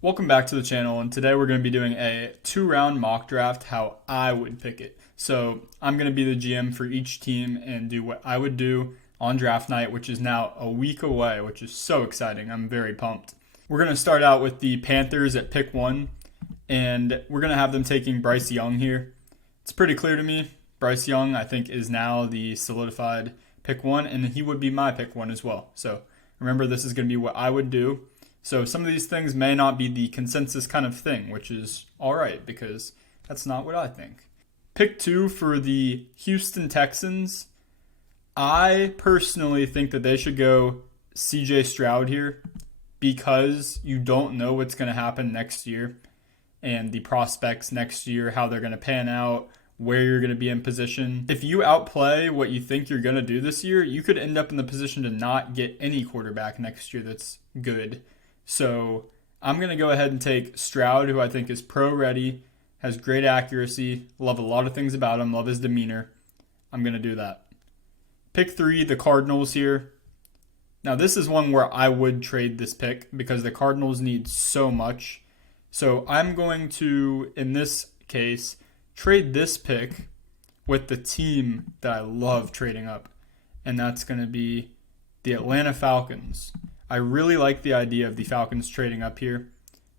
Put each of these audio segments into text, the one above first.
Welcome back to the channel, and today we're going to be doing a 2-round mock draft how I would pick it. So I'm going to be the GM for each team and do what I would do on draft night, which is now a week away, which is so exciting. I'm very pumped. We're going to start out with the Panthers at pick 1, and we're going to have them taking Bryce Young here. It's pretty clear to me. Bryce Young, I think, is now the solidified pick 1, and he would be my pick 1 as well. So remember, this is going to be what I would do. So some of these things may not be the consensus kind of thing, which is all right because that's not what I think. Pick 2 for the Houston Texans. I personally think that they should go CJ Stroud here because you don't know what's going to happen next year and the prospects next year, how they're going to pan out, where you're going to be in position. If you outplay what you think you're going to do this year, you could end up in the position to not get any quarterback next year that's good. So I'm going to go ahead and take Stroud, who I think is pro-ready, has great accuracy, love a lot of things about him, love his demeanor. I'm going to do that. Pick 3, the Cardinals here. Now this is one where I would trade this pick because the Cardinals need so much. So I'm going to, in this case, trade this pick with the team that I love trading up. And that's going to be the Atlanta Falcons. I really like the idea of the Falcons trading up here,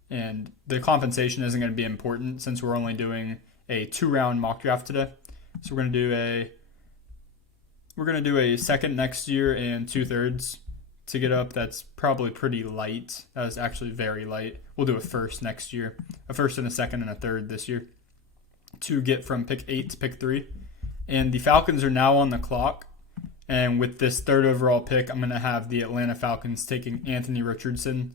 and the compensation isn't going to be important since we're only doing a 2-round mock draft today. So we're going to do a second next year and 2/3 to get up. That's probably pretty light. That is actually very light. We'll do a first next year, a first and a second and a third this year to get from pick 8 to pick 3. And the Falcons are now on the clock. And with this 3rd overall pick, I'm going to have the Atlanta Falcons taking Anthony Richardson,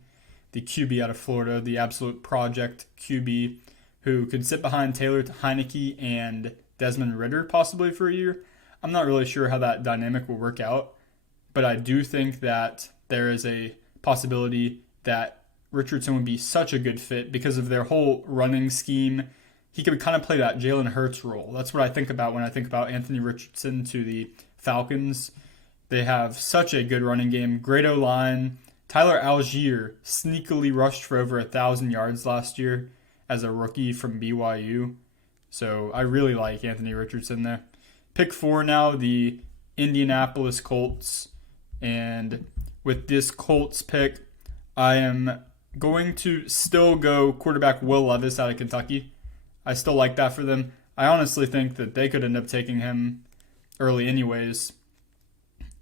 the QB out of Florida, the absolute project QB who could sit behind Taylor Heinicke and Desmond Ridder possibly for a year. I'm not really sure how that dynamic will work out, but I do think that there is a possibility that Richardson would be such a good fit because of their whole running scheme. He could kind of play that Jalen Hurts role. That's what I think about when I think about Anthony Richardson to the Falcons. They have such a good running game, great O-line. Tyler Algier sneakily rushed for over 1,000 yards last year as a rookie from BYU. So I really like Anthony Richardson there. Pick 4 now, the Indianapolis Colts. And with this Colts pick, I am going to still go quarterback Will Levis out of Kentucky. I still like that for them. I honestly think that they could end up taking him early anyways,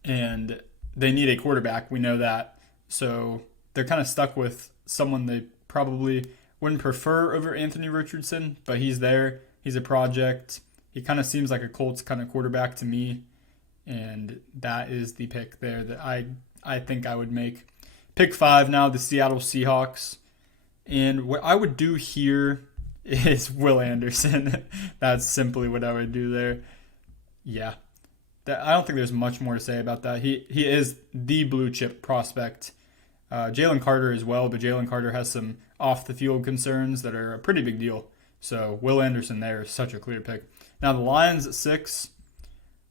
and they need a quarterback. We know that. So they're kind of stuck with someone they probably wouldn't prefer over Anthony Richardson, but he's there. He's a project. He kind of seems like a Colts kind of quarterback to me, and that is the pick there that I think I would make. Pick 5 now, the Seattle Seahawks. And what I would do here is Will Anderson. That's simply what I would do there. Yeah, I don't think there's much more to say about that. He is the blue chip prospect. Jalen Carter as well, but Jalen Carter has some off the field concerns that are a pretty big deal. So Will Anderson there is such a clear pick. Now the Lions at 6.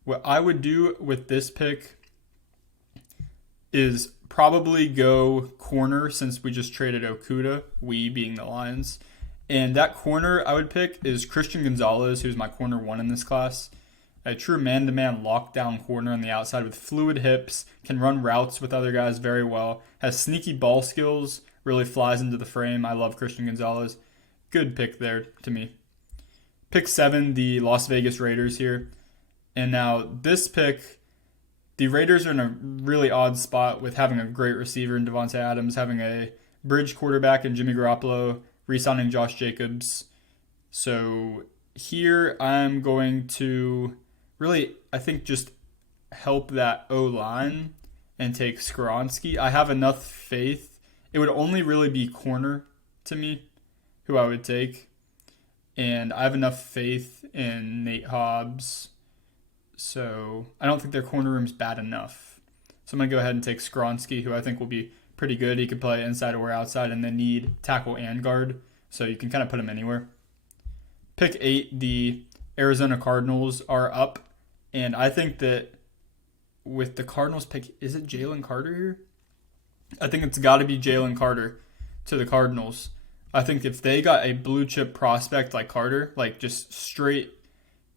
What I would do with this pick is probably go corner since we just traded Okudah, we being the Lions. And that corner I would pick is Christian Gonzalez, who's my corner 1 in this class. A true man-to-man lockdown corner on the outside with fluid hips, can run routes with other guys very well, has sneaky ball skills, really flies into the frame. I love Christian Gonzalez. Good pick there to me. Pick 7, the Las Vegas Raiders here. And now this pick, the Raiders are in a really odd spot with having a great receiver in Devontae Adams, having a bridge quarterback in Jimmy Garoppolo, re-signing Josh Jacobs. So here I'm going to really, I think, just help that O-line and take Skoronski. I have enough faith. It would only really be corner to me who I would take. And I have enough faith in Nate Hobbs. So I don't think their corner room's bad enough. So I'm going to go ahead and take Skoronski, who I think will be pretty good. He could play inside or outside and then need tackle and guard. So you can kind of put him anywhere. Pick 8, the Arizona Cardinals are up. And I think that with the Cardinals pick, is it Jalen Carter here? I think it's got to be Jalen Carter to the Cardinals. I think if they got a blue chip prospect like Carter, like just straight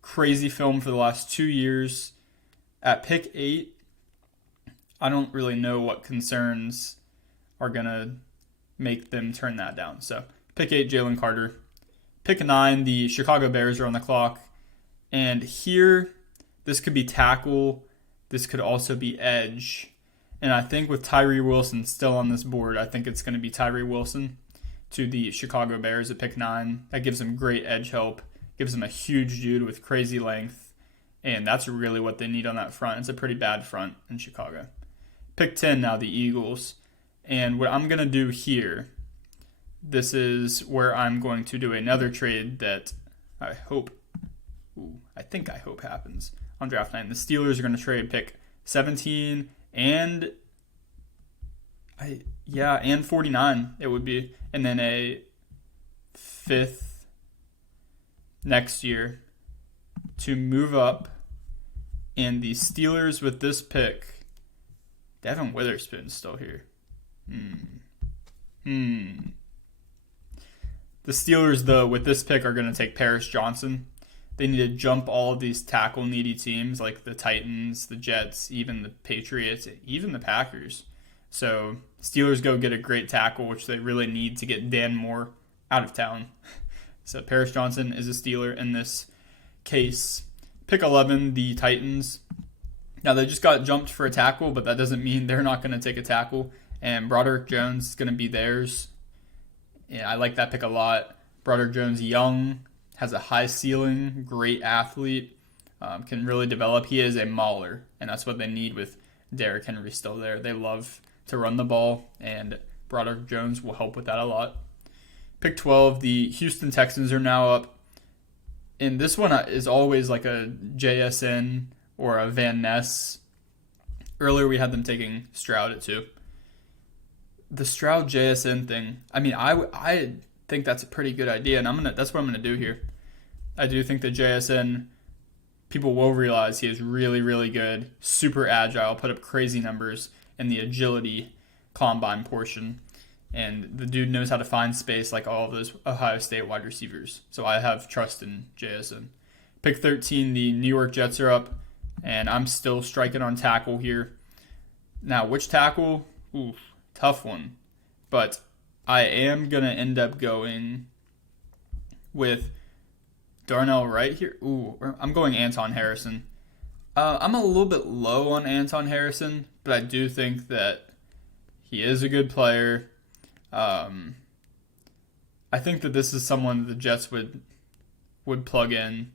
crazy film for the last 2 years, at pick 8, I don't really know what concerns are going to make them turn that down. So pick 8, Jalen Carter. Pick 9, the Chicago Bears are on the clock. And here, this could be tackle. This could also be edge. And I think with Tyree Wilson still on this board, I think it's going to be Tyree Wilson to the Chicago Bears at pick 9. That gives them great edge help. Gives them a huge dude with crazy length. And that's really what they need on that front. It's a pretty bad front in Chicago. Pick 10 now, the Eagles. And what I'm going to do here, this is where I'm going to do another trade that I think I hope happens on draft night. The Steelers are going to trade pick 17 and 49 it would be, and then a 5th next year to move up. And the Steelers with this pick, Devin Witherspoon's still here. The Steelers, though, with this pick are going to take Paris Johnson. They need to jump all of these tackle-needy teams like the Titans, the Jets, even the Patriots, even the Packers. So Steelers go get a great tackle, which they really need to get Dan Moore out of town. So Paris Johnson is a Steeler in this case. Pick 11, the Titans. Now, they just got jumped for a tackle, but that doesn't mean they're not going to take a tackle. And Broderick Jones is going to be theirs. Yeah, I like that pick a lot. Broderick Jones, young, has a high ceiling, great athlete, can really develop. He is a mauler, and that's what they need with Derrick Henry still there. They love to run the ball, and Broderick Jones will help with that a lot. Pick 12, the Houston Texans are now up. And this one is always like a JSN or a Van Ness. Earlier we had them taking Stroud at 2. The Stroud JSN thing, I mean, I think that's a pretty good idea, and that's what I'm gonna do here. I do think that JSN, people will realize he is really, really good, super agile, put up crazy numbers in the agility combine portion, and the dude knows how to find space like all of those Ohio State wide receivers. So I have trust in JSN. Pick 13, the New York Jets are up, and I'm still striking on tackle here. Now, which tackle? Oof, tough one. But I am going to end up going with Darnell Wright here. I'm going Anton Harrison. I'm a little bit low on Anton Harrison, but I do think that he is a good player. I think that this is someone the Jets would plug in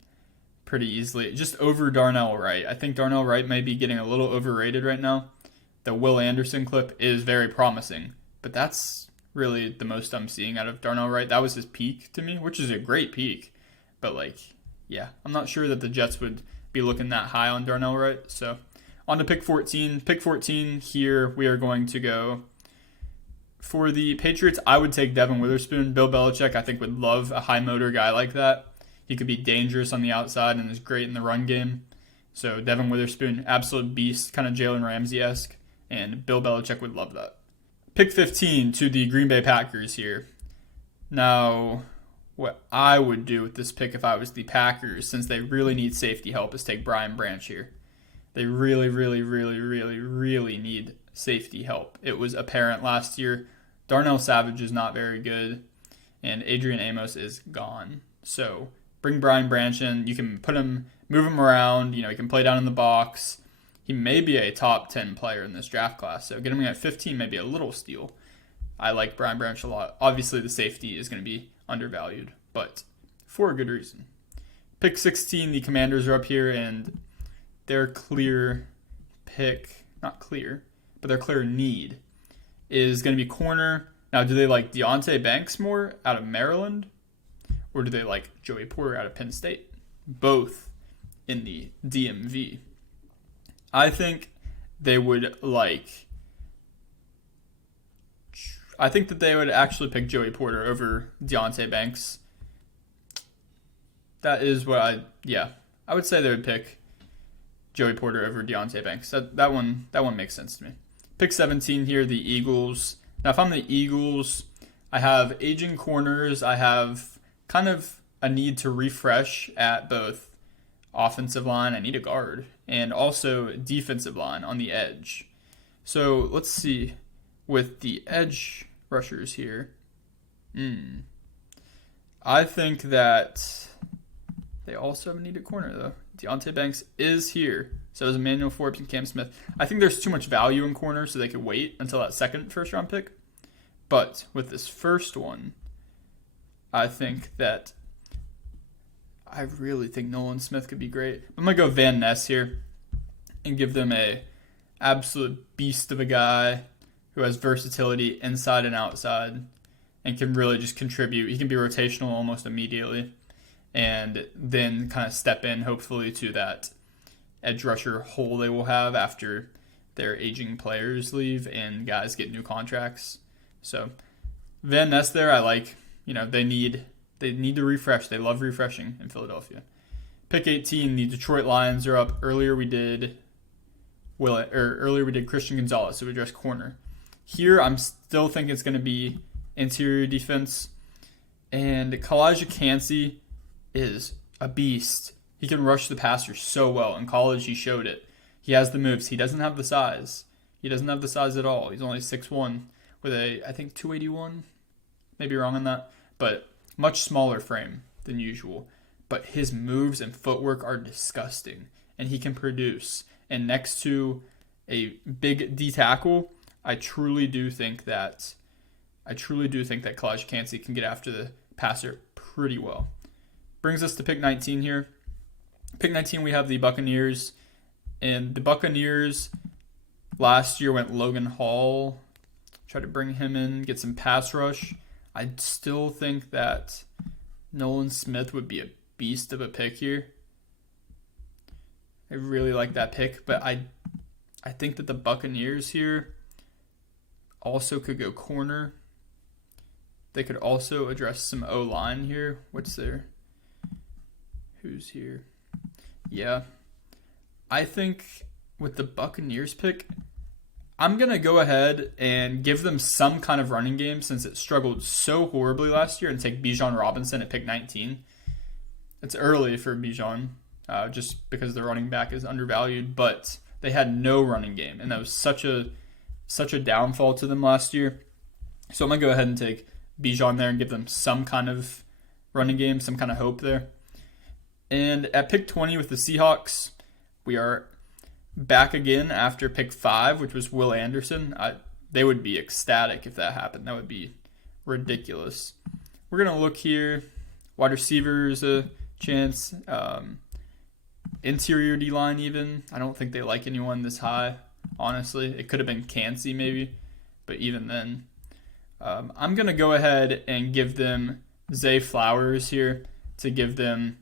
pretty easily, just over Darnell Wright. I think Darnell Wright may be getting a little overrated right now. The Will Anderson clip is very promising, but that's really the most I'm seeing out of Darnell Wright. That was his peak to me, which is a great peak. But, I'm not sure that the Jets would be looking that high on Darnell Wright. So, on to pick 14. Pick 14 here, we are going to go for the Patriots. I would take Devin Witherspoon. Bill Belichick, I think, would love a high motor guy like that. He could be dangerous on the outside and is great in the run game. So Devin Witherspoon, absolute beast, kind of Jalen Ramsey-esque, and Bill Belichick would love that. Pick 15 to the Green Bay Packers here. Now, what I would do with this pick if I was the Packers, since they really need safety help, is take Brian Branch here. They really, really, really, really, really need safety help. It was apparent last year. Darnell Savage is not very good, and Adrian Amos is gone. So bring Brian Branch in. You can move him around. He can play down in the box. He may be a top 10 player in this draft class. So getting him at 15 may be a little steal. I like Brian Branch a lot. Obviously, the safety is going to be undervalued, but for a good reason. Pick 16, the Commanders are up here, and their clear pick, not clear, but their clear need is going to be corner. Now, do they like Deonte Banks more out of Maryland, or do they like Joey Porter out of Penn State? Both in the DMV. I think they would I think that they would actually pick Joey Porter over Deonte Banks. That is what I would say they would pick Joey Porter over Deonte Banks. That one makes sense to me. Pick 17 here, the Eagles. Now, if I'm the Eagles, I have aging corners. I have kind of a need to refresh at both offensive line. I need a guard. And also defensive line on the edge. So let's see. With the edge rushers here, I think that they also have a needed corner, though. Deonte Banks is here. So is Emmanuel Forbes and Cam Smith. I think there's too much value in corner, so they could wait until that second first-round pick. But with this first one, I think that I really think Nolan Smith could be great. I'm going to go Van Ness here and give them a absolute beast of a guy who has versatility inside and outside and can really just contribute. He can be rotational almost immediately and then kind of step in, hopefully, to that edge rusher hole they will have after their aging players leave and guys get new contracts. So Van Ness there, I like. They need to refresh. They love refreshing in Philadelphia. Pick 18, the Detroit Lions are up. Earlier we did Christian Gonzalez, so we addressed corner. Here I'm still thinking it's going to be interior defense. And Kalijah Kancey is a beast. He can rush the passer so well. In college, he showed it. He has the moves. He doesn't have the size. He doesn't have the size at all. He's only 6'1", with I think 281. Maybe wrong on that. But much smaller frame than usual. But his moves and footwork are disgusting. And he can produce. And next to a big D tackle, I truly do think that Kalijah Kancey can get after the passer pretty well. Brings us to pick 19 here. Pick 19, we have the Buccaneers. And the Buccaneers last year went Logan Hall. Try to bring him in, get some pass rush. I still think that Nolan Smith would be a beast of a pick here. I really like that pick, but I think that the Buccaneers here also could go corner. They could also address some O-line here. Who's here? Yeah. I think with the Buccaneers pick, I'm going to go ahead and give them some kind of running game since it struggled so horribly last year and take Bijan Robinson at pick 19. It's early for Bijan just because the running back is undervalued, but they had no running game, and that was such a downfall to them last year. So I'm going to go ahead and take Bijan there and give them some kind of running game, some kind of hope there. And at pick 20 with the Seahawks, we are back again after pick 5, which was Will Anderson. They would be ecstatic if that happened. That would be ridiculous. We're going to look here. Wide receivers, a chance. Interior D-line even. I don't think they like anyone this high, honestly. It could have been Kancey maybe, but even then. I'm going to go ahead and give them Zay Flowers here to give them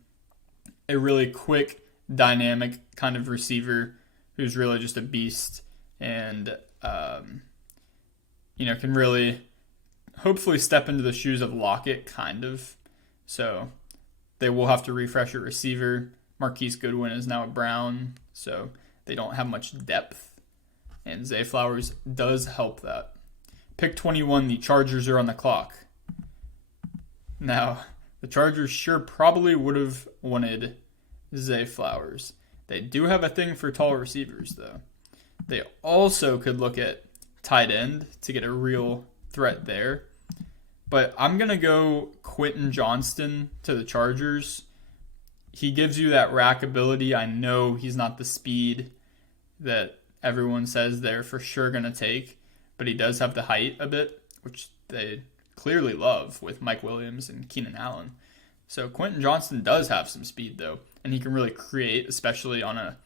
a really quick, dynamic kind of receiver who's really just a beast and, can really hopefully step into the shoes of Lockett, kind of. So they will have to refresh a receiver. Marquise Goodwin is now a Brown, so they don't have much depth. And Zay Flowers does help that. Pick 21, the Chargers are on the clock. Now, the Chargers sure probably would have wanted Zay Flowers. They do have a thing for tall receivers, though. They also could look at tight end to get a real threat there. But I'm going to go Quentin Johnston to the Chargers. He gives you that rack ability. I know he's not the speed that everyone says they're for sure going to take, but he does have the height a bit, which they clearly love with Mike Williams and Keenan Allen. So Quentin Johnston does have some speed, though, and he can really create, especially on a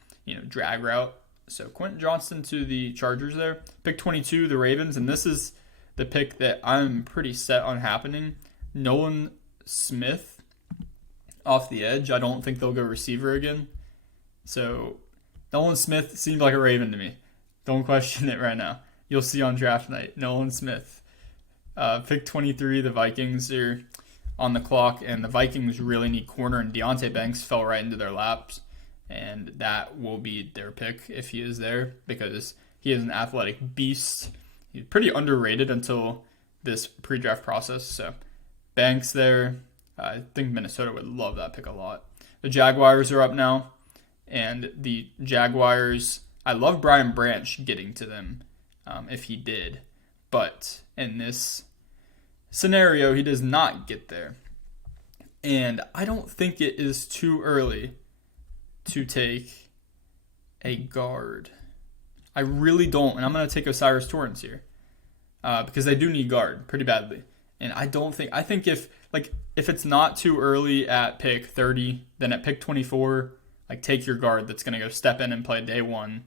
drag route. So Quentin Johnston to the Chargers there. Pick 22, the Ravens, and this is the pick that I'm pretty set on happening. Nolan Smith off the edge. I don't think they'll go receiver again. So Nolan Smith seemed like a Raven to me. Don't question it right now. You'll see on draft night. Nolan Smith. Pick 23, the Vikings are on the clock, and the Vikings really need corner, and Deonte Banks fell right into their laps, and that will be their pick if he is there because he is an athletic beast. He's pretty underrated until this pre-draft process. So Banks there. I think Minnesota would love that pick a lot. The Jaguars are up now, and the Jaguars, I love Brian Branch getting to them if he did, but in this scenario, he does not get there. And I don't think it is too early to take a guard. I really don't, and I'm going to take O'Cyrus Torrence here because they do need guard pretty badly. And I think if it's not too early at pick 30, then at pick 24, like take your guard that's going to go step in and play day one,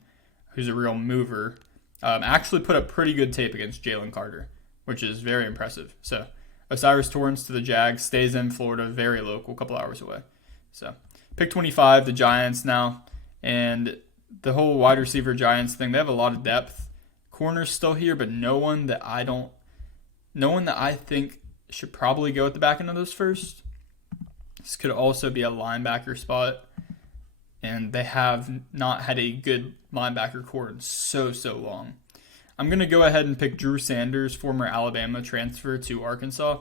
who's a real mover. Actually put up pretty good tape against Jalen Carter, which is very impressive. So O'Cyrus Torrence to the Jags, stays in Florida, very local, a couple hours away. So pick 25, the Giants now, and the whole wide receiver Giants thing, they have a lot of depth. Corner's still here, but no one that I think should probably go at the back end of those first. This could also be a linebacker spot, and they have not had a good linebacker core in so long. I'm going to go ahead and pick Drew Sanders, former Alabama transfer to Arkansas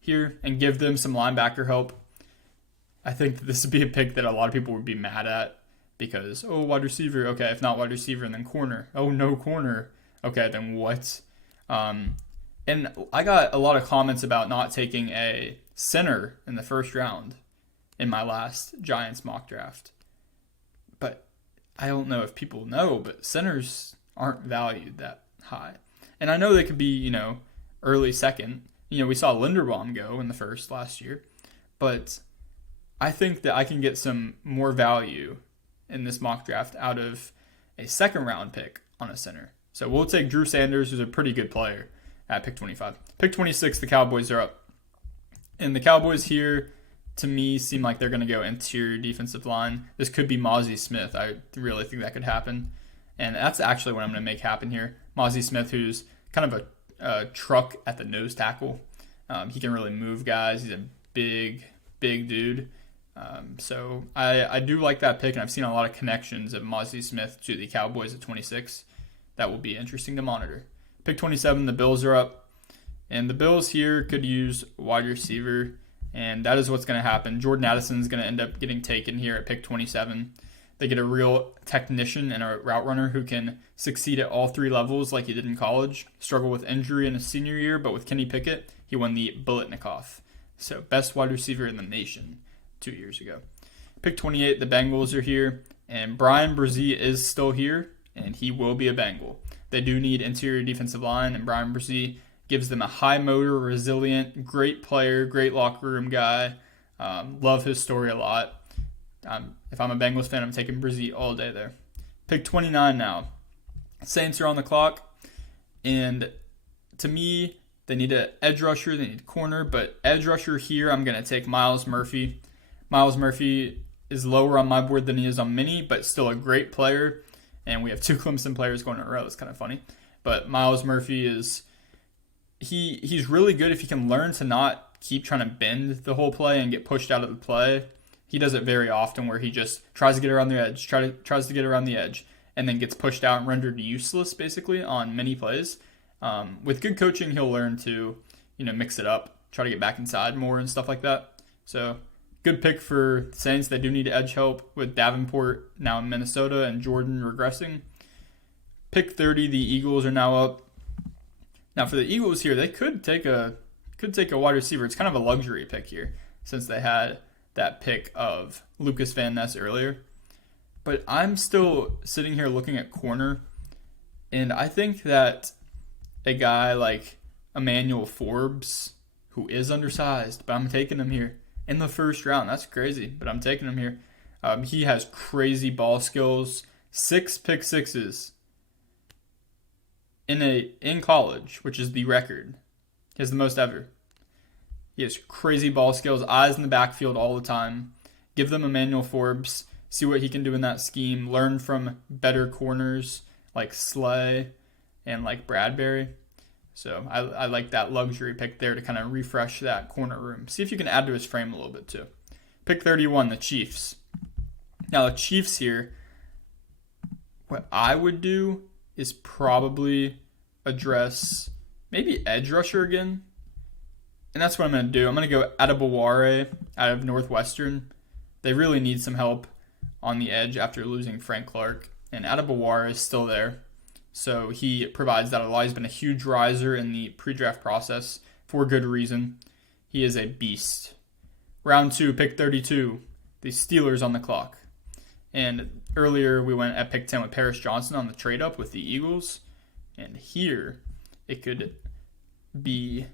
here, and give them some linebacker help. I think that this would be a pick that a lot of people would be mad at because, wide receiver, okay, if not wide receiver, and then corner. Oh, no corner. Okay, then what? And I got a lot of comments about not taking a center in the first round in my last Giants mock draft. But I don't know if people know, but centers aren't valued that high. And I know they could be, early second. We saw Linderbaum go in the first last year. But I think that I can get some more value in this mock draft out of a second round pick on a center. So we'll take Drew Sanders, who's a pretty good player, at pick 25. Pick 26, the Cowboys are up. And the Cowboys here, to me, seem like they're going to go interior defensive line. This could be Mozzie Smith. I really think that could happen. And that's actually what I'm going to make happen here. Mozzie Smith, who's kind of a truck at the nose tackle. He can really move guys. He's a big dude. So I do like that pick, and I've seen a lot of connections of Mozzie Smith to the Cowboys at 26. That will be interesting to monitor. Pick 27, the Bills are up. And the Bills here could use wide receiver, and that is what's going to happen. Jordan Addison is going to end up getting taken here at pick 27. They get a real technician and a route runner who can succeed at all three levels like he did in college. Struggled with injury in his senior year, but with Kenny Pickett, he won the Biletnikoff. So best wide receiver in the nation 2 years ago. Pick 28, the Bengals are here, and Brian Brzee is still here, and he will be a Bengal. They do need interior defensive line, and Brian Brzee gives them a high motor, resilient, great player, great locker room guy. Love his story a lot. If I'm a Bengals fan, I'm taking Brzee all day there. Pick 29 now. Saints are on the clock, and to me, they need an edge rusher, they need corner, but edge rusher here, I'm going to take Myles Murphy. Myles Murphy is lower on my board than he is on many, but still a great player. And we have two Clemson players going in a row. It's kind of funny. But Myles Murphy he's really good if he can learn to not keep trying to bend the whole play and get pushed out of the play. He does it very often where he just tries to get around the edge, tries to get around the edge, and then gets pushed out and rendered useless basically on many plays. With good coaching, he'll learn to, mix it up, try to get back inside more and stuff like that. So good pick for Saints. They do need edge help with Davenport now in Minnesota and Jordan regressing. Pick 30, the Eagles are now up. Now for the Eagles here, they could take a wide receiver. It's kind of a luxury pick here since they had that pick of Lucas Van Ness earlier. But I'm still sitting here looking at corner, and I think that a guy like Emmanuel Forbes, who is undersized, but I'm taking him here in the first round. That's crazy, but I'm taking him here. He has crazy ball skills, 6 pick sixes in college, which is the record. He has the most ever. He has crazy ball skills, eyes in the backfield all the time. Give them Emmanuel Forbes, see what he can do in that scheme, learn from better corners like Slay and like Bradbury. So I like that luxury pick there to kind of refresh that corner room. See if you can add to his frame a little bit too. Pick 31, the Chiefs. Now the Chiefs here, what I would do is probably address maybe edge rusher again. And that's what I'm going to do. I'm going to go Adebaware out of Northwestern. They really need some help on the edge after losing Frank Clark. And Adebaware is still there. So he provides that a lot. He's been a huge riser in the pre-draft process for good reason. He is a beast. Round 2, pick 32. The Steelers on the clock. And earlier we went at pick 10 with Paris Johnson on the trade up with the Eagles. And here it could be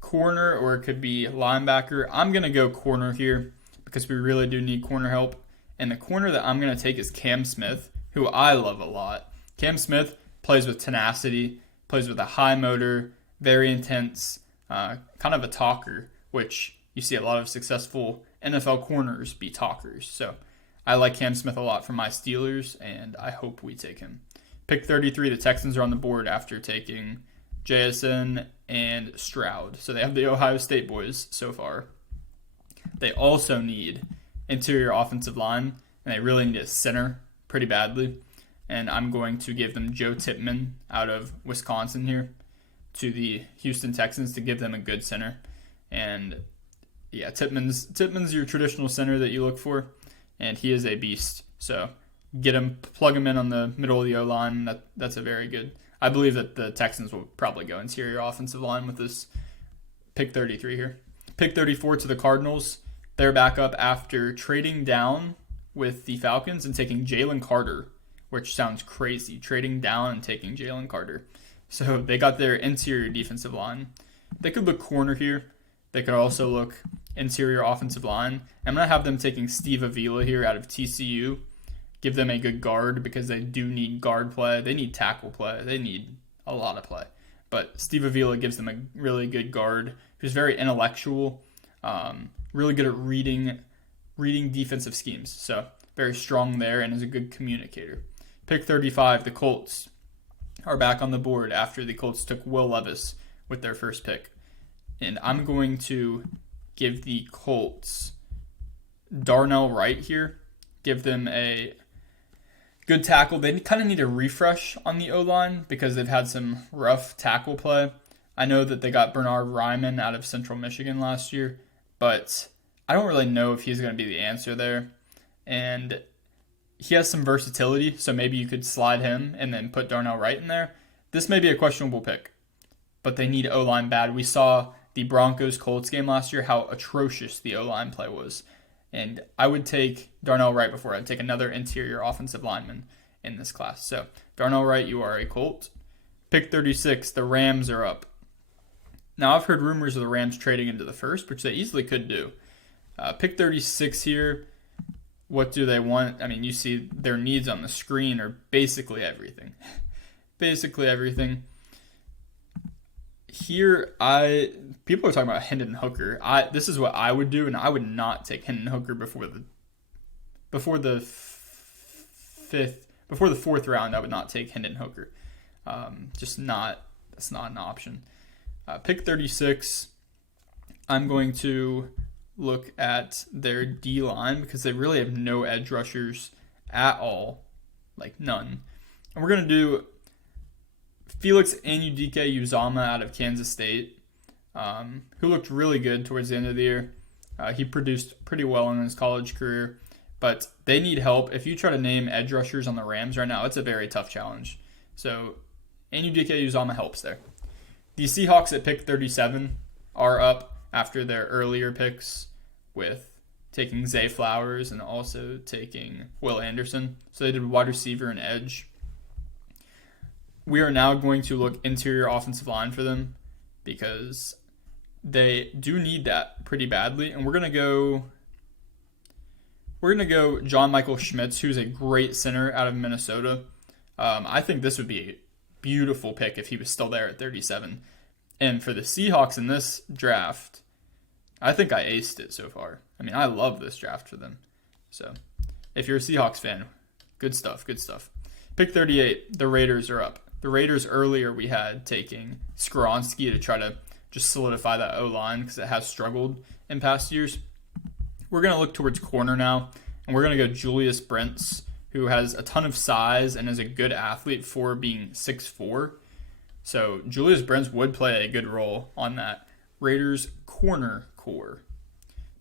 corner or it could be linebacker. I'm going to go corner here because we really do need corner help. And the corner that I'm going to take is Cam Smith, who I love a lot. Cam Smith plays with tenacity, plays with a high motor, very intense, kind of a talker, which you see a lot of successful NFL corners be talkers. So I like Cam Smith a lot for my Steelers, and I hope we take him. Pick 33, the Texans are on the board after taking JSN and Stroud. So they have the Ohio State boys so far. They also need interior offensive line, and they really need a center pretty badly. And I'm going to give them Joe Tippmann out of Wisconsin here to the Houston Texans to give them a good center. And yeah, Tippmann's your traditional center that you look for, and he is a beast. So get him, plug him in on the middle of the O-line. That's a very good. I believe that the Texans will probably go interior offensive line with this pick 33 here. Pick 34 to the Cardinals. They're back up after trading down with the Falcons and taking Jalen Carter, which sounds crazy, trading down and taking Jalen Carter. So they got their interior defensive line. They could look corner here. They could also look interior offensive line. I'm going to have them taking Steve Avila here out of TCU. Give them a good guard because they do need guard play. They need tackle play. They need a lot of play. But Steve Avila gives them a really good guard who's very intellectual, really good at reading defensive schemes. So very strong there and is a good communicator. Pick 35, the Colts are back on the board after the Colts took Will Levis with their first pick. And I'm going to give the Colts Darnell Wright here. Give them a good tackle. They kind of need a refresh on the O-line because they've had some rough tackle play. I know that they got Bernard Ryman out of Central Michigan last year, but I don't really know if he's going to be the answer there. And he has some versatility, so maybe you could slide him and then put Darnell Wright in there. This may be a questionable pick, but they need O-line bad. We saw the Broncos-Colts game last year, how atrocious the O-line play was. And I would take Darnell Wright before I'd take another interior offensive lineman in this class. So, Darnell Wright, you are a Colt. Pick 36, the Rams are up. Now, I've heard rumors of the Rams trading into the first, which they easily could do. Pick 36 here. What do they want? I mean, you see their needs on the screen are basically everything. Basically everything. Here, people are talking about Hendon Hooker. This is what I would do, and I would not take Hendon Hooker before the fourth round. I would not take Hendon Hooker. That's not an option. Pick 36. I'm going to look at their D-line because they really have no edge rushers at all, like none. And we're going to do Felix Anudike-Uzomah out of Kansas State, who looked really good towards the end of the year. He produced pretty well in his college career, but they need help. If you try to name edge rushers on the Rams right now, it's a very tough challenge. So Anudike-Uzomah helps there. The Seahawks at pick 37 are up after their earlier picks with taking Zay Flowers and also taking Will Anderson. So they did wide receiver and edge. We are now going to look interior offensive line for them because they do need that pretty badly. And we're going to go John Michael Schmitz, who's a great center out of Minnesota. I think this would be a beautiful pick if he was still there at 37. And for the Seahawks in this draft, I think I aced it so far. I mean, I love this draft for them. So if you're a Seahawks fan, good stuff, good stuff. Pick 38, the Raiders are up. The Raiders earlier we had taking Skoronski to try to just solidify that O-line because it has struggled in past years. We're going to look towards corner now, and we're going to go Julius Brents, who has a ton of size and is a good athlete for being 6'4". So Julius Brents would play a good role on that Raiders corner core.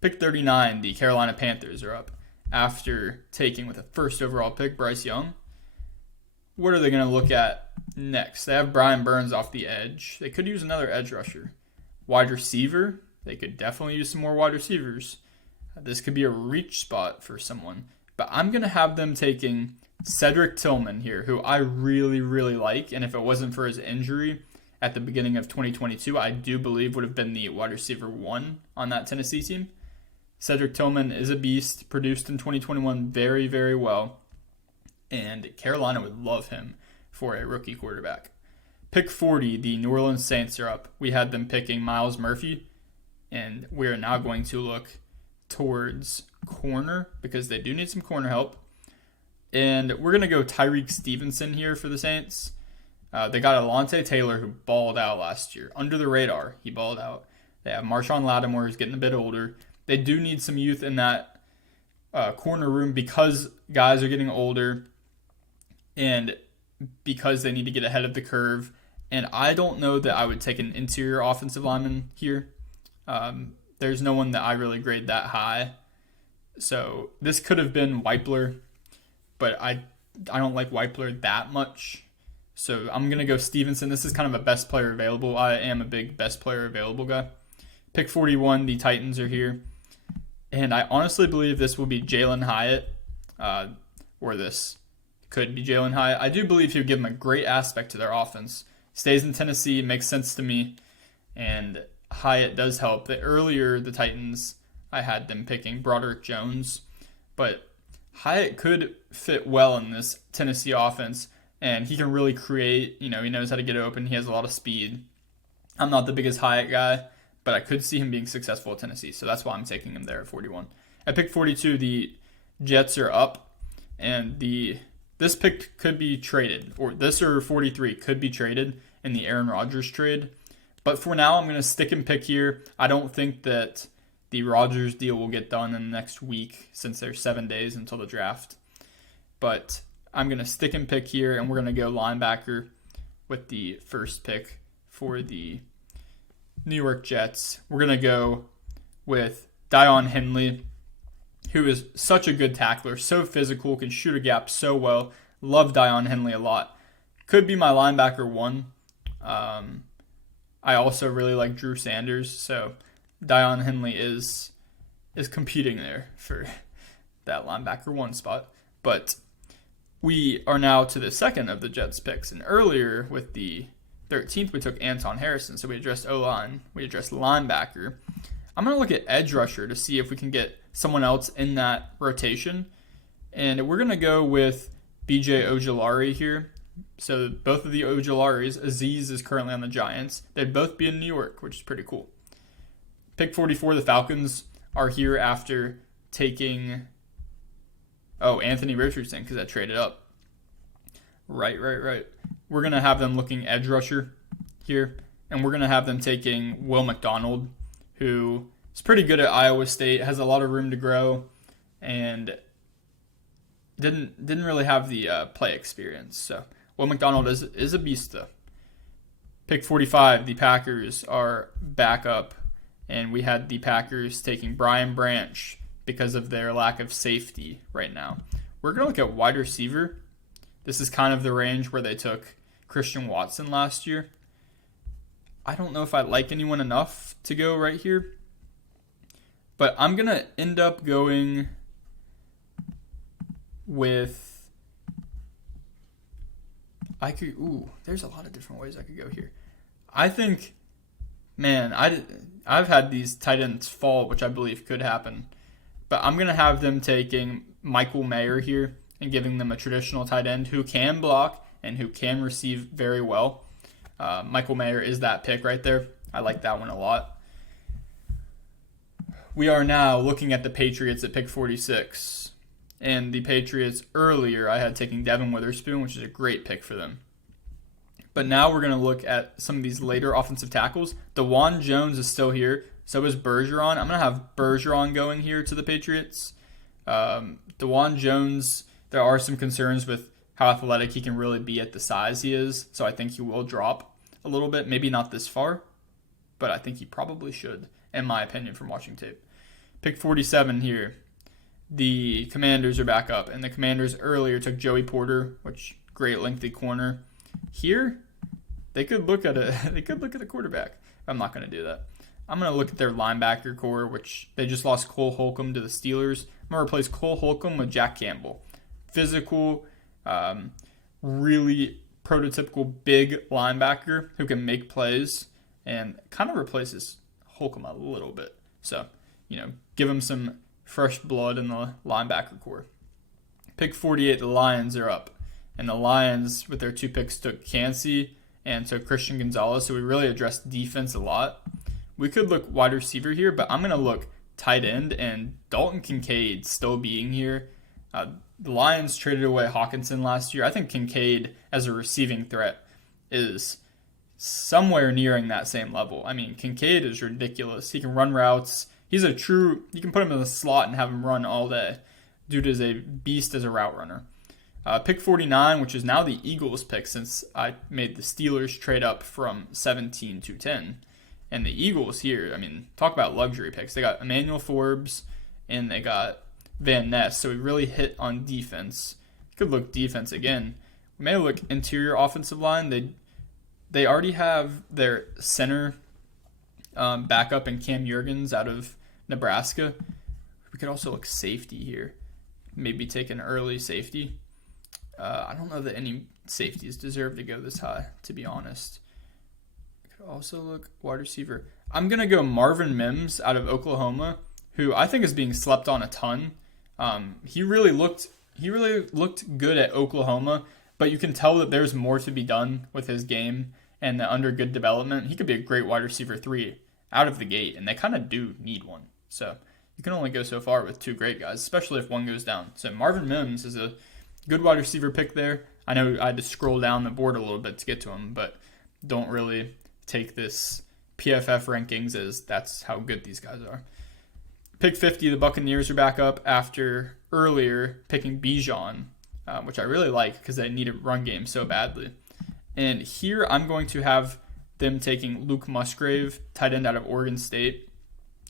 Pick 39, the Carolina Panthers are up after taking with a first overall pick Bryce Young. What are they going to look at next? They have Brian Burns off the edge. They could use another edge rusher. Wide receiver, they could definitely use some more wide receivers. This could be a reach spot for someone. But I'm going to have them taking Cedric Tillman here, who I really, really like. And if it wasn't for his injury at the beginning of 2022, I do believe would have been the wide receiver 1 on that Tennessee team. Cedric Tillman is a beast, produced in 2021 very, very well. And Carolina would love him for a rookie quarterback. Pick 40, the New Orleans Saints are up. We had them picking Myles Murphy, and we are now going to look towards corner because they do need some corner help. And we're going to go Tyreek Stevenson here for the Saints. They got Alontae Taylor, who balled out last year. Under the radar, he balled out. They have Marshawn Lattimore, who's getting a bit older. They do need some youth in that corner room because guys are getting older and because they need to get ahead of the curve. And I don't know that I would take an interior offensive lineman here. There's no one that I really grade that high. So this could have been Weipler, but I don't like Weipler that much. So I'm going to go Stevenson. This is kind of a best player available. I am a big best player available guy. Pick 41, the Titans are here. And I honestly believe this will be Jalen Hyatt, or this could be Jalen Hyatt. I do believe he would give them a great aspect to their offense. Stays in Tennessee, makes sense to me, and Hyatt does help. Earlier, the Titans, I had them picking Broderick Jones, but Hyatt could fit well in this Tennessee offense, and he can really create. He knows how to get open. He has a lot of speed. I'm not the biggest Hyatt guy, but I could see him being successful at Tennessee, so that's why I'm taking him there at 41. At pick 42, the Jets are up, and this pick could be traded, or this or 43 could be traded in the Aaron Rodgers trade. But for now, I'm going to stick and pick here. I don't think that the Rodgers deal will get done in the next week since there's 7 days until the draft. But I'm going to stick and pick here, and we're going to go linebacker with the first pick for the New York Jets. We're going to go with Daiyan Henley, who is such a good tackler, so physical, can shoot a gap so well. Love Daiyan Henley a lot. Could be my linebacker 1. I also really like Drew Sanders, so Daiyan Henley is competing there for that linebacker 1 spot. But we are now to the second of the Jets picks, and earlier with the 13th we took Anton Harrison, so we addressed O-line, we addressed linebacker. I'm going to look at edge rusher to see if we can get someone else in that rotation, and we're going to go with BJ Ojulari here. So both of the Ojularis, Azeez is currently on the Giants. They'd both be in New York, which is pretty cool. Pick 44, the Falcons are here after taking Anthony Richardson because I traded up. Right. We're going to have them looking edge rusher here, and we're going to have them taking Will McDonald, who is pretty good at Iowa State, has a lot of room to grow, and didn't really have the play experience. So Will McDonald is a beast, though. Pick 45, the Packers are back up, and we had the Packers taking Brian Branch because of their lack of safety right now. We're going to look at wide receiver. This is kind of the range where they took Christian Watson last year. I don't know if I like anyone enough to go right here, but I'm going to end up going with... there's a lot of different ways I could go here. I think, I've had these tight ends fall, which I believe could happen. But I'm going to have them taking Michael Mayer here and giving them a traditional tight end who can block and who can receive very well. Michael Mayer is that pick right there. I like that one a lot. We are now looking at the Patriots at pick 46. And the Patriots earlier, I had taken Devin Witherspoon, which is a great pick for them. But now we're going to look at some of these later offensive tackles. DeJuan Jones is still here. So is Bergeron. I'm going to have Bergeron going here to the Patriots. DeJuan Jones, there are some concerns with how athletic he can really be at the size he is. So I think he will drop. a little bit. Maybe not this far, but I think he probably should, in my opinion, from watching tape. Pick 47 here. The Commanders are back up, and the Commanders earlier took Joey Porter, which great lengthy corner. Here, they could look at a quarterback. I'm not going to do that. I'm going to look at their linebacker core, which they just lost Cole Holcomb to the Steelers. I'm going to replace Cole Holcomb with Jack Campbell. Physical, really prototypical big linebacker who can make plays and kind of replaces Holcomb a little bit. So, give him some fresh blood in the linebacker core. Pick 48, the Lions are up. And the Lions, with their 2 picks, took Kancey and took Christian Gonzalez. So we really addressed defense a lot. We could look wide receiver here, but I'm going to look tight end and Dalton Kincaid still being here. The Lions traded away Hawkinson last year. I think Kincaid as a receiving threat is somewhere nearing that same level. I mean, Kincaid is ridiculous. He can run routes. You can put him in the slot and have him run all day. Dude is a beast as a route runner. Pick 49, which is now the Eagles pick since I made the Steelers trade up from 17 to 10. And the Eagles here, I mean, talk about luxury picks. They got Emmanuel Forbes and they got Van Ness. So we really hit on defense. Could look defense again. We may look interior offensive line. They already have their center backup in Cam Jurgens out of Nebraska. We could also look safety here. Maybe take an early safety. I don't know that any safeties deserve to go this high, to be honest. Could also look wide receiver. I'm going to go Marvin Mims out of Oklahoma, who I think is being slept on a ton. He really looked good at Oklahoma, but you can tell that there's more to be done with his game and under good development. He could be a great wide receiver 3 out of the gate, and they kind of do need one. So you can only go so far with 2 great guys, especially if one goes down. So Marvin Mims is a good wide receiver pick there. I know I had to scroll down the board a little bit to get to him, but don't really take this PFF rankings as that's how good these guys are. Pick 50, the Buccaneers are back up after earlier picking Bijan, which I really like because they need a run game so badly. And here I'm going to have them taking Luke Musgrave, tight end out of Oregon State,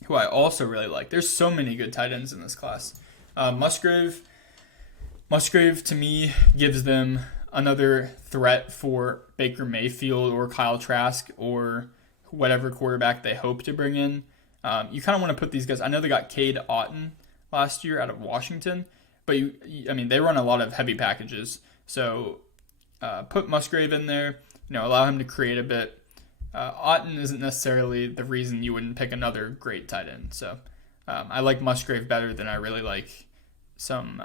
who I also really like. There's so many good tight ends in this class. Musgrave to me gives them another threat for Baker Mayfield or Kyle Trask or whatever quarterback they hope to bring in. You kind of want to put these guys. I know they got Cade Otton last year out of Washington, but they run a lot of heavy packages. So put Musgrave in there. Allow him to create a bit. Otton isn't necessarily the reason you wouldn't pick another great tight end. So I like Musgrave better than I really like some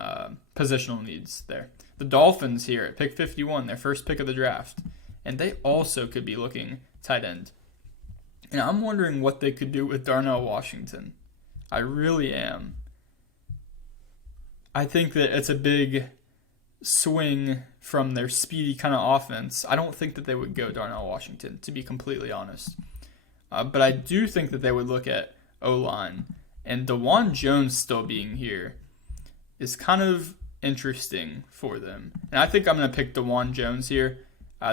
positional needs there. The Dolphins here at pick 51, their first pick of the draft, and they also could be looking tight end. And I'm wondering what they could do with Darnell Washington. I really am. I think that it's a big swing from their speedy kind of offense. I don't think that they would go Darnell Washington, to be completely honest. But I do think that they would look at O-line. And DeJuan Jones still being here is kind of interesting for them. And I think I'm going to pick DeJuan Jones here.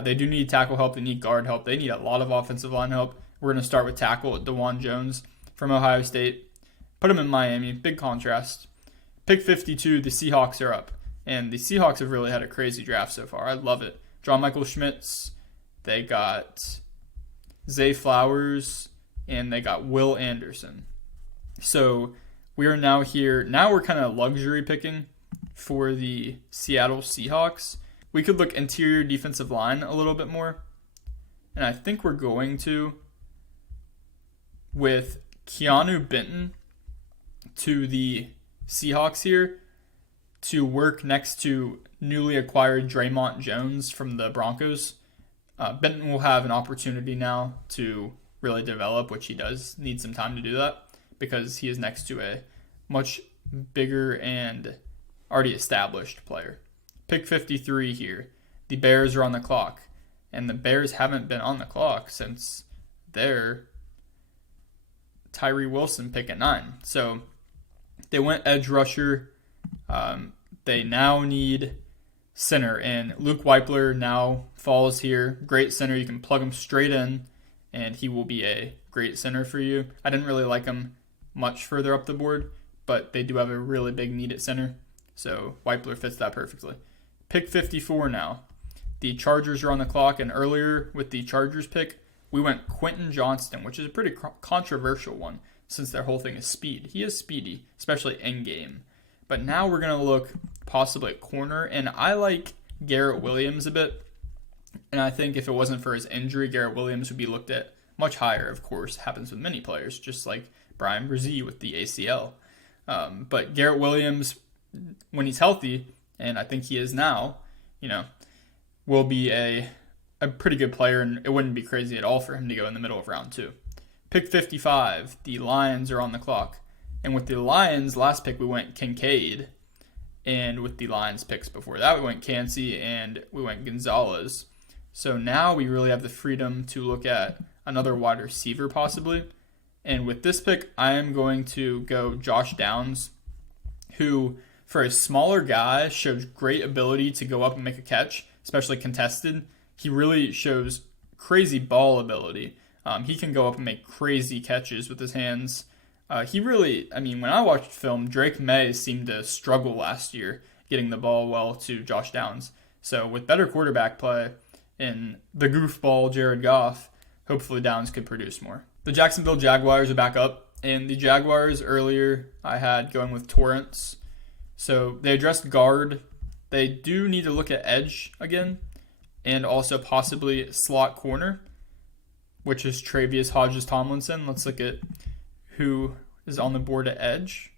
They do need tackle help. They need guard help. They need a lot of offensive line help. We're going to start with tackle at DeJuan Jones from Ohio State. Put him in Miami. Big contrast. Pick 52, the Seahawks are up. And the Seahawks have really had a crazy draft so far. I love it. John Michael Schmitz. They got Zay Flowers. And they got Will Anderson. So we are now here. Now we're kind of luxury picking for the Seattle Seahawks. We could look interior defensive line a little bit more. And I think we're going to with Keanu Benton to the Seahawks here to work next to newly acquired Draymond Jones from the Broncos. Benton will have an opportunity now to really develop, which he does need some time to do that because he is next to a much bigger and already established player. Pick 53 here. The Bears are on the clock, and the Bears haven't been on the clock since their Tyree Wilson pick at 9. So they went edge rusher. They now need center. And Luke Weipler now falls here. Great center. You can plug him straight in, and he will be a great center for you. I didn't really like him much further up the board, but they do have a really big need at center. So Weipler fits that perfectly. Pick 54 now. The Chargers are on the clock, and earlier with the Chargers pick, we went Quentin Johnston, which is a pretty controversial one since their whole thing is speed. He is speedy, especially in game. But now we're going to look possibly at corner, and I like Garrett Williams a bit. And I think if it wasn't for his injury, Garrett Williams would be looked at much higher. Of course, happens with many players, just like Bryan Bresee with the ACL. But Garrett Williams, when he's healthy, and I think he is now, will be a pretty good player, and it wouldn't be crazy at all for him to go in the middle of round 2. Pick 55, the Lions are on the clock. And with the Lions, last pick, we went Kincaid. And with the Lions picks before that, we went Kancey and we went Gonzalez. So now we really have the freedom to look at another wide receiver possibly. And with this pick, I am going to go Josh Downs, who, for a smaller guy, shows great ability to go up and make a catch, especially contested. He really shows crazy ball ability. He can go up and make crazy catches with his hands. When I watched film, Drake May seemed to struggle last year getting the ball well to Josh Downs. So with better quarterback play in the goofball Jared Goff, hopefully Downs could produce more. The Jacksonville Jaguars are back up, and the Jaguars earlier I had going with Torrance. So they addressed guard. They do need to look at edge again, and also possibly slot corner, which is Travius Hodges-Tomlinson. Let's look at who is on the board at edge.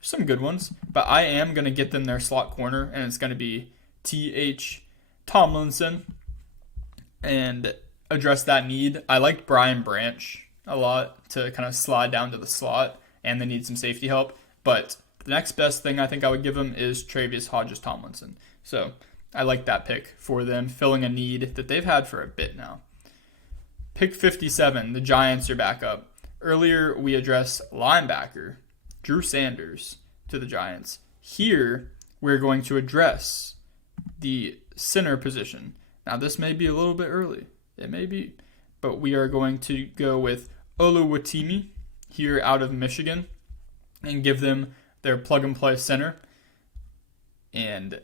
Some good ones, but I am going to get them their slot corner, and it's going to be T.H. Tomlinson, and address that need. I liked Brian Branch a lot to kind of slide down to the slot, and they need some safety help, but the next best thing I think I would give them is Travius Hodges-Tomlinson. So I like that pick for them, filling a need that they've had for a bit now. Pick 57, the Giants are back up. Earlier, we addressed linebacker Drew Sanders to the Giants. Here, we're going to address the center position. Now, this may be a little bit early. It may be. But we are going to go with Oluwatimi here out of Michigan and give them their plug-and-play center. And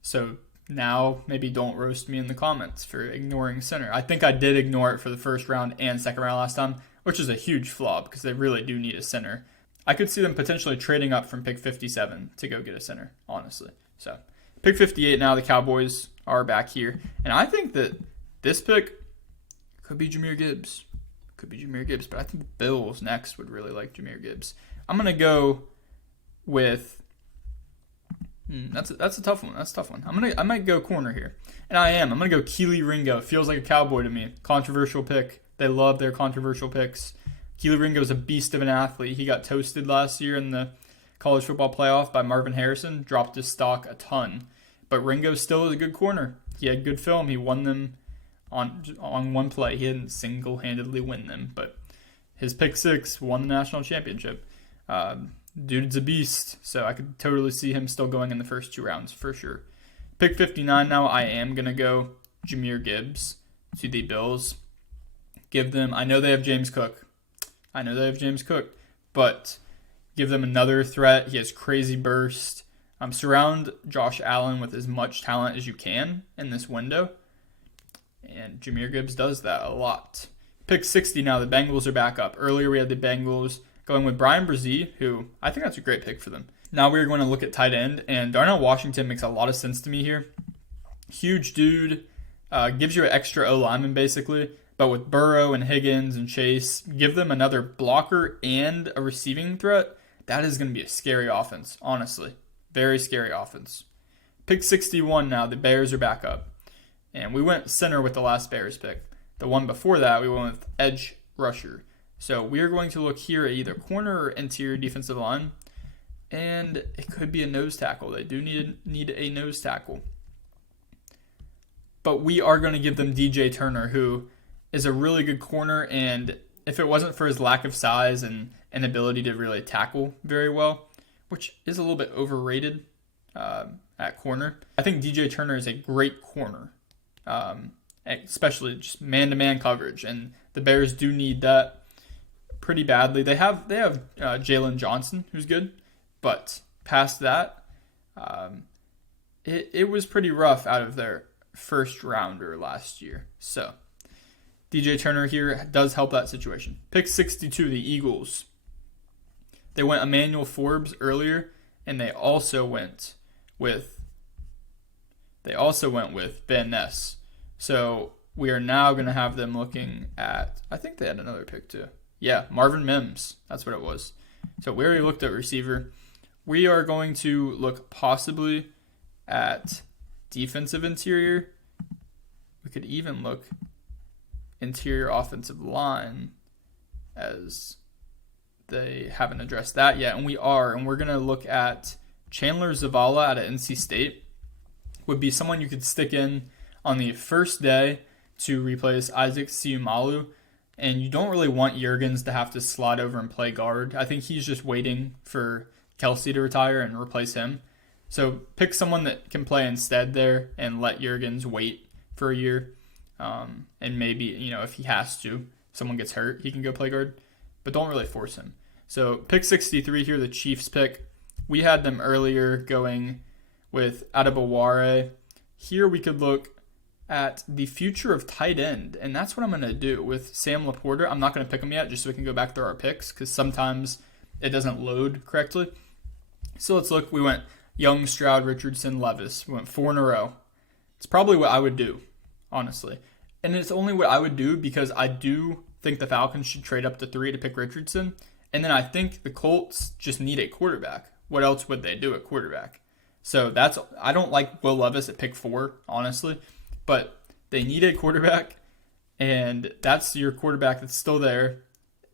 So now maybe don't roast me in the comments for ignoring center. I think I did ignore it for the first round and second round last time, which is a huge flaw because they really do need a center. I could see them potentially trading up from pick 57 to go get a center, honestly. So pick 58 now, the Cowboys are back here. And I think that this pick could be Jahmyr Gibbs. But I think the Bills next would really like Jahmyr Gibbs. I'm going to go with... That's a tough one. I might go corner here. And I'm going to go Kelee Ringo. Feels like a Cowboy to me. Controversial pick. They love their controversial picks. Kelee Ringo is a beast of an athlete. He got toasted last year in the college football playoff by Marvin Harrison. Dropped his stock a ton. But Ringo still is a good corner. He had good film. He won them on one play. He didn't single-handedly win them. But his pick 6 won the national championship. Dude's a beast, so I could totally see him still going in the first 2 rounds for sure. Pick 59 now, I am going to go Jahmyr Gibbs to the Bills. Give them, I know they have James Cook, but give them another threat. He has crazy burst. Surround Josh Allen with as much talent as you can in this window, and Jahmyr Gibbs does that a lot. Pick 60 now, the Bengals are back up. Earlier we had the Bengals going with Bryan Bresee, who I think that's a great pick for them. Now we're going to look at tight end, and Darnell Washington makes a lot of sense to me here. Huge dude, gives you an extra O-lineman basically, but with Burrow and Higgins and Chase, give them another blocker and a receiving threat. That is going to be a scary offense, honestly. Very scary offense. Pick 61 now, the Bears are back up. And we went center with the last Bears pick. The one before that, we went with edge rusher. So we are going to look here at either corner or interior defensive line, and it could be a nose tackle. They do need a nose tackle. But we are going to give them DJ Turner, who is a really good corner, and if it wasn't for his lack of size and inability to really tackle very well, which is a little bit overrated at corner. I think DJ Turner is a great corner, especially just man-to-man coverage, and the Bears do need that pretty badly. They have Jalen Johnson, who's good, but past that, it was pretty rough out of their first rounder last year. So DJ Turner here does help that situation. Pick 62, the Eagles. They went Emmanuel Forbes earlier, and they also went with Van Ness. So we are now going to have them looking at, I think they had another pick too. Yeah, Marvin Mims. That's what it was. So we already looked at receiver. We are going to look possibly at defensive interior. We could even look interior offensive line, as they haven't addressed that yet. And we're going to look at Chandler Zavala out of NC State. Would be someone you could stick in on the first day to replace Isaac Siumalu. And you don't really want Juergens to have to slide over and play guard. I think he's just waiting for Kelsey to retire and replace him. So pick someone that can play instead there and let Juergens wait for a year. And maybe, if he has to, someone gets hurt, he can go play guard. But don't really force him. So pick 63 here, the Chiefs pick. We had them earlier going with Adebaware. Here we could look at the future of tight end, and that's what I'm going to do with Sam Laporta. I'm not going to pick him yet just so we can go back through our picks because sometimes it doesn't load correctly. So let's look. We went Young, Stroud, Richardson, Levis. We went 4 in a row. It's probably what I would do, honestly. And it's only what I would do because I do think the Falcons should trade up to 3 to pick Richardson. And then I think the Colts just need a quarterback. What else would they do at quarterback? So I don't like Will Levis at pick 4, honestly. But they need a quarterback, and that's your quarterback that's still there.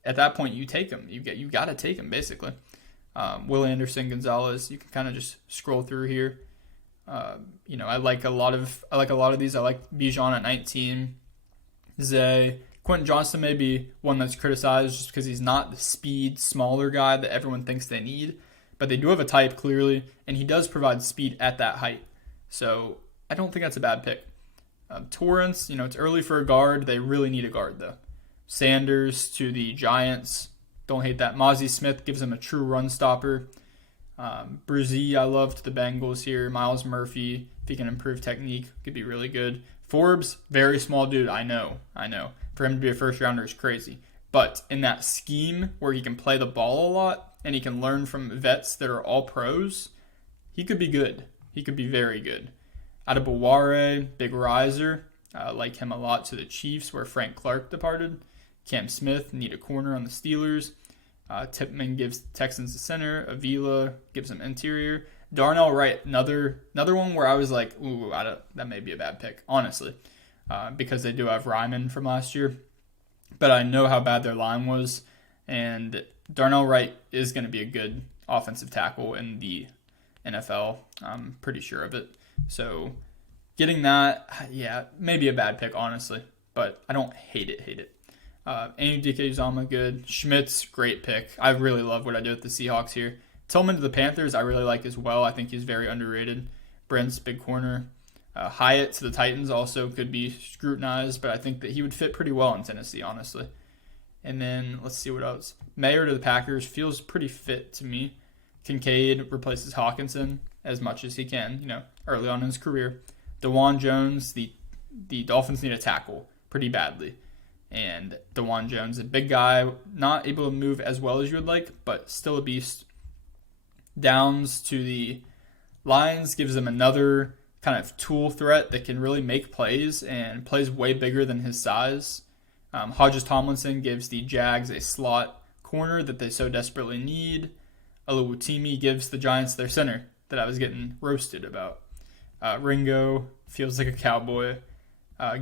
At that point, you take him. You got to take him, basically. Will Anderson, Gonzalez. You can kind of just scroll through here. I like a lot of these. I like Bijan at 19. Zay. Quentin Johnston may be one that's criticized just because he's not the speed, smaller guy that everyone thinks they need. But they do have a type, clearly, and he does provide speed at that height. So I don't think that's a bad pick. Torrance, it's early for a guard. They really need a guard, though. Sanders to the Giants. Don't hate that. Mozzie Smith gives them a true run stopper. Brzee, I love to the Bengals here. Miles Murphy, if he can improve technique, could be really good. Forbes, very small dude. I know. For him to be a first rounder is crazy. But in that scheme where he can play the ball a lot and he can learn from vets that are all pros, he could be good. He could be very good. Adebaware, big riser. I like him a lot to the Chiefs where Frank Clark departed. Cam Smith, need a corner on the Steelers. Tipman gives the Texans the center. Avila gives them interior. Darnell Wright, another one where I was like, ooh, that may be a bad pick, honestly, because they do have Ryman from last year. But I know how bad their line was, and Darnell Wright is going to be a good offensive tackle in the NFL. I'm pretty sure of it. So getting that, yeah, maybe a bad pick, honestly, but I don't hate it. Andy Uzama, good. Schmitz, great pick. I really love what I did with the Seahawks here. Tillman to the Panthers, I really like as well. I think he's very underrated. Brent's big corner. Hyatt to the Titans also could be scrutinized, but I think that he would fit pretty well in Tennessee, honestly. And then let's see what else. Mayer to the Packers feels pretty fit to me. Kincaid replaces Hawkinson as much as he can, early on in his career. DeJuan Jones, the Dolphins need a tackle pretty badly. And DeJuan Jones, a big guy, not able to move as well as you would like, but still a beast. Downs to the Lions gives them another kind of tool threat that can really make plays and plays way bigger than his size. Hodges Tomlinson gives the Jags a slot corner that they so desperately need. Oluwatimi gives the Giants their center that I was getting roasted about. Ringo feels like a cowboy.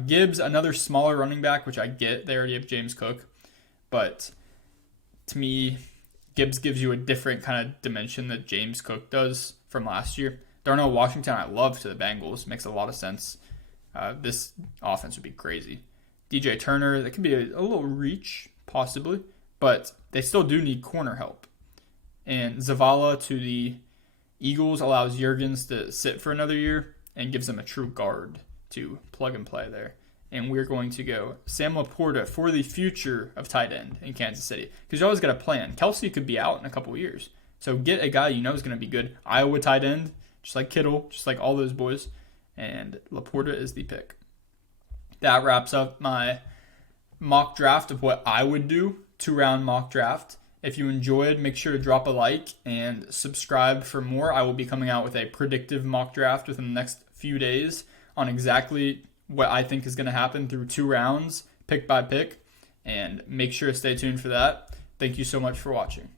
Gibbs, another smaller running back, which I get. They already have James Cook. But to me, Gibbs gives you a different kind of dimension that James Cook does from last year. Darnell Washington, I love to the Bengals. Makes a lot of sense. This offense would be crazy. DJ Turner, that could be a little reach, possibly. But they still do need corner help. And Zavala to the Eagles allows Jurgens to sit for another year and gives him a true guard to plug and play there. And we're going to go Sam Laporta for the future of tight end in Kansas City. Because you always got a plan. Kelsey could be out in a couple of years. So get a guy you know is going to be good. Iowa tight end, just like Kittle, just like all those boys. And Laporta is the pick. That wraps up my mock draft of what I would do, 2-round mock draft. If you enjoyed, make sure to drop a like and subscribe for more. I will be coming out with a predictive mock draft within the next few days on exactly what I think is going to happen through 2 rounds, pick by pick. And make sure to stay tuned for that. Thank you so much for watching.